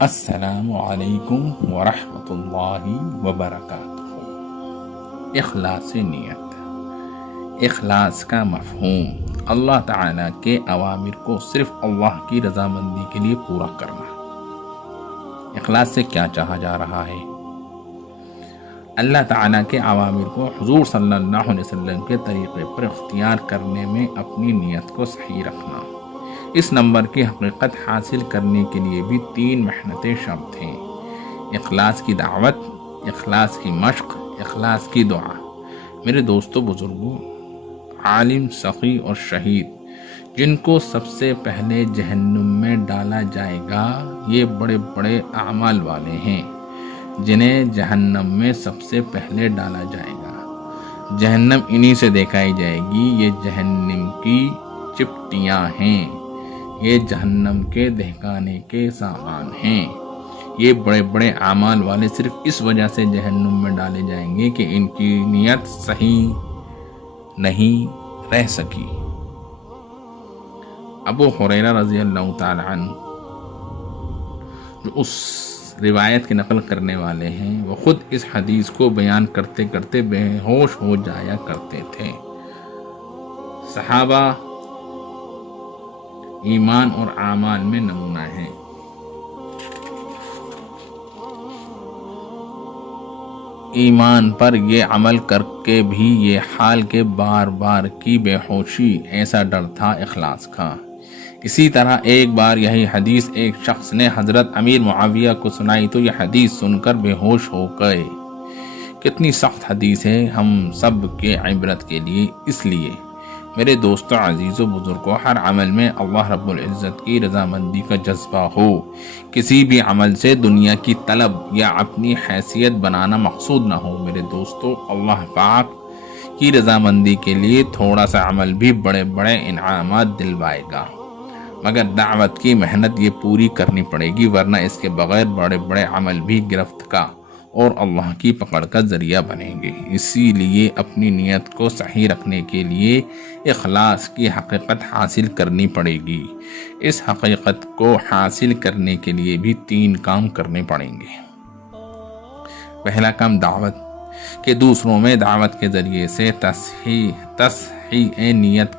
السلام علیکم ورحمۃ اللہ وبرکاتہ۔ اخلاص نیت۔ اخلاص کا مفہوم اللہ تعالیٰ کے اوامر کو صرف اللہ کی رضامندی کے لیے پورا کرنا۔ اخلاص سے کیا چاہا جا رہا ہے؟ اللہ تعالیٰ کے اوامر کو حضور صلی اللہ علیہ وسلم کے طریقے پر اختیار کرنے میں اپنی نیت کو صحیح رکھنا۔ اس نمبر کی حقیقت حاصل کرنے کے لیے بھی 3 محنتیں شرط ہیں: اخلاص کی دعوت، اخلاص کی مشق، اخلاص کی دعا۔ میرے دوستو بزرگوں، عالم، سخی اور شہید جن کو سب سے پہلے جہنم میں ڈالا جائے گا، یہ بڑے بڑے اعمال والے ہیں جنہیں جہنم میں سب سے پہلے ڈالا جائے گا۔ جہنم انہی سے دکھائی جائے گی۔ یہ جہنم کی چپٹیاں ہیں، یہ جہنم کے دہکانے کے سامان ہیں۔ یہ بڑے بڑے اعمال والے صرف اس وجہ سے جہنم میں ڈالے جائیں گے کہ ان کی نیت صحیح نہیں رہ سکی۔ ابو ہریرہ رضی اللہ تعالی عنہ جو اس روایت کی نقل کرنے والے ہیں، وہ خود اس حدیث کو بیان کرتے کرتے بے ہوش ہو جایا کرتے تھے۔ صحابہ ایمان اور اعمال میں نمونہ ہیں۔ ایمان پر یہ عمل کر کے بھی یہ حال کہ بار بار کی بے ہوشی، ایسا ڈر تھا اخلاص کا۔ اسی طرح ایک بار یہی حدیث ایک شخص نے حضرت امیر معاویہ کو سنائی تو یہ حدیث سن کر بے ہوش ہو گئے۔ کتنی سخت حدیث ہے ہم سب کے عبرت کے لیے۔ اس لیے میرے دوستوں، عزیزوں، بزرگوں، ہر عمل میں اللہ رب العزت کی رضامندی کا جذبہ ہو۔ کسی بھی عمل سے دنیا کی طلب یا اپنی حیثیت بنانا مقصود نہ ہو۔ میرے دوستوں، اللہ پاک کی رضامندی کے لیے تھوڑا سا عمل بھی بڑے بڑے انعامات دلوائے گا، مگر دعوت کی محنت یہ پوری کرنی پڑے گی، ورنہ اس کے بغیر بڑے بڑے عمل بھی گرفت کا اور اللہ کی پکڑ کا ذریعہ بنیں گے۔ اسی لیے اپنی نیت کو صحیح رکھنے کے لیے اخلاص کی حقیقت حاصل کرنی پڑے گی۔ اس حقیقت کو حاصل کرنے کے لیے بھی 3 کام کرنے پڑیں گے۔ پہلا کام دعوت، کہ دوسروں میں دعوت کے ذریعے سے تصحیح نیت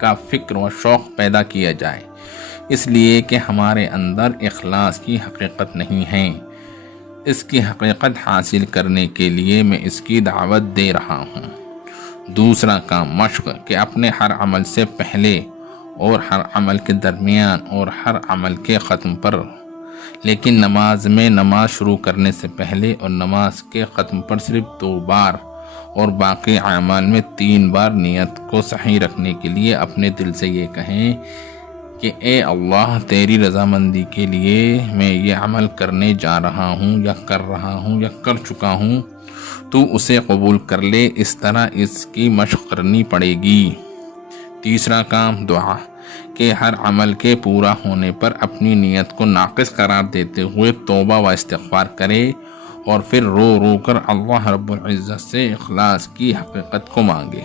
کا فکر و شوق پیدا کیا جائے، اس لیے کہ ہمارے اندر اخلاص کی حقیقت نہیں ہے۔ اس کی حقیقت حاصل کرنے کے لیے میں اس کی دعوت دے رہا ہوں۔ دوسرا کام مشق، کہ اپنے ہر عمل سے پہلے اور ہر عمل کے درمیان اور ہر عمل کے ختم پر، لیکن نماز میں نماز شروع کرنے سے پہلے اور نماز کے ختم پر صرف 2 بار اور باقی اعمال میں 3 بار نیت کو صحیح رکھنے کے لیے اپنے دل سے یہ کہیں کہ اے اللہ، تیری رضامندی کے لیے میں یہ عمل کرنے جا رہا ہوں یا کر رہا ہوں یا کر چکا ہوں، تو اسے قبول کر لے۔ اس طرح اس کی مشق کرنی پڑے گی۔ تیسرا کام دعا، کہ ہر عمل کے پورا ہونے پر اپنی نیت کو ناقص قرار دیتے ہوئے توبہ و استغفار کرے اور پھر رو رو کر اللہ رب العزت سے اخلاص کی حقیقت کو مانگے۔